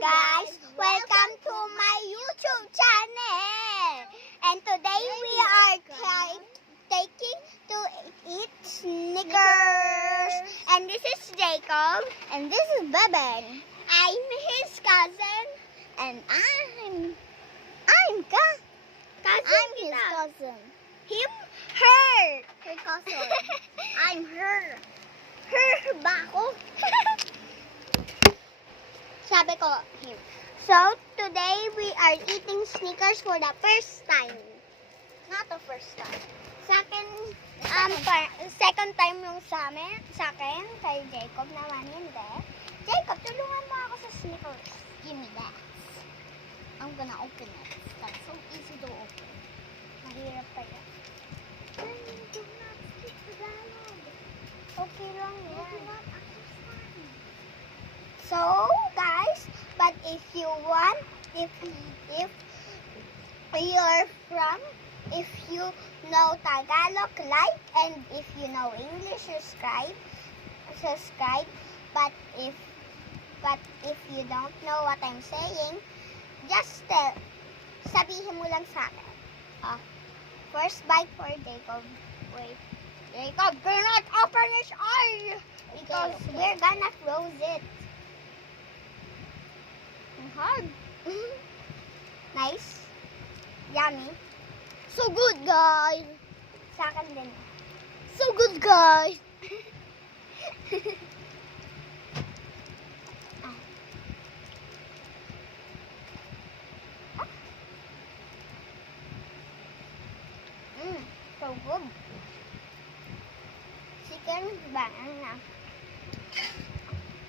guys, welcome to my YouTube channel. And today we are taking to eat Snickers. And this is Jacob. And this is Beben. I'm his cousin. And I'm Cousin his kita. cousin. Him, her. Her cousin. I'm her. Her ba ako? Sabi ko, him. So, today we are eating Snickers for the first time. Not the first time. Second time yung sa akin, kay Jacob naman hindi. Jacob, tulungan mo ako sa Snickers. Give me that. I'm gonna open it. That's so easy to open. Mahirap pa yan. Do not speak Tagalog. Okay lang You yan. do not understand. So, guys, but if you want, if you know Tagalog, like, and if you know English, subscribe. But if you don't know what I'm saying, just sabihin mo lang sa akin. First bite for Jacob. Wait. Jacob, do not open his eye! Because Okay. we're gonna close it. Hard. Nice. Yummy. So good, guys. Sa akin din. So good, guys. So good. Chicken banana.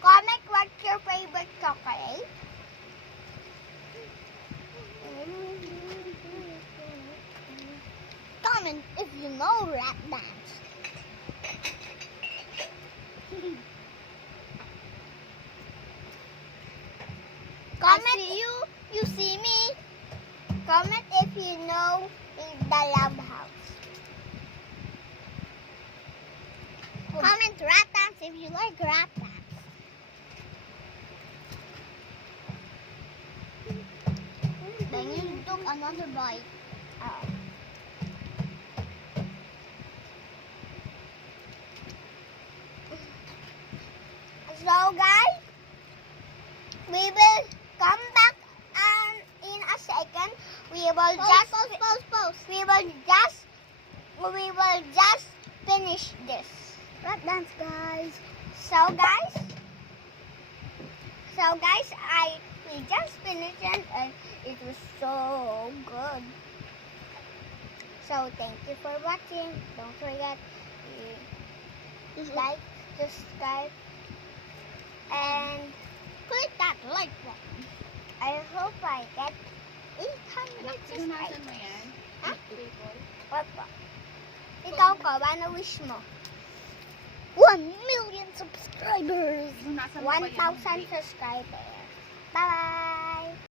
Comment what's your favorite chocolate? Comment if you know rap dance. Comment I see you. You see me. Comment if you know the Love House. Comment rap dance if you like rap dance. Then you took another bite. So guys, we will come back in a second. We will Pause. we will just finish this. Rap dance, guys. So guys, we just finished it and it was so good. So thank you for watching. Don't forget to like, subscribe, and Click that like button. I hope I get 800 subscribers. Ha? Opo. Ikaw ko, ano wish mo? 1 million subscribers. 1,000 subscribers. Bye-bye!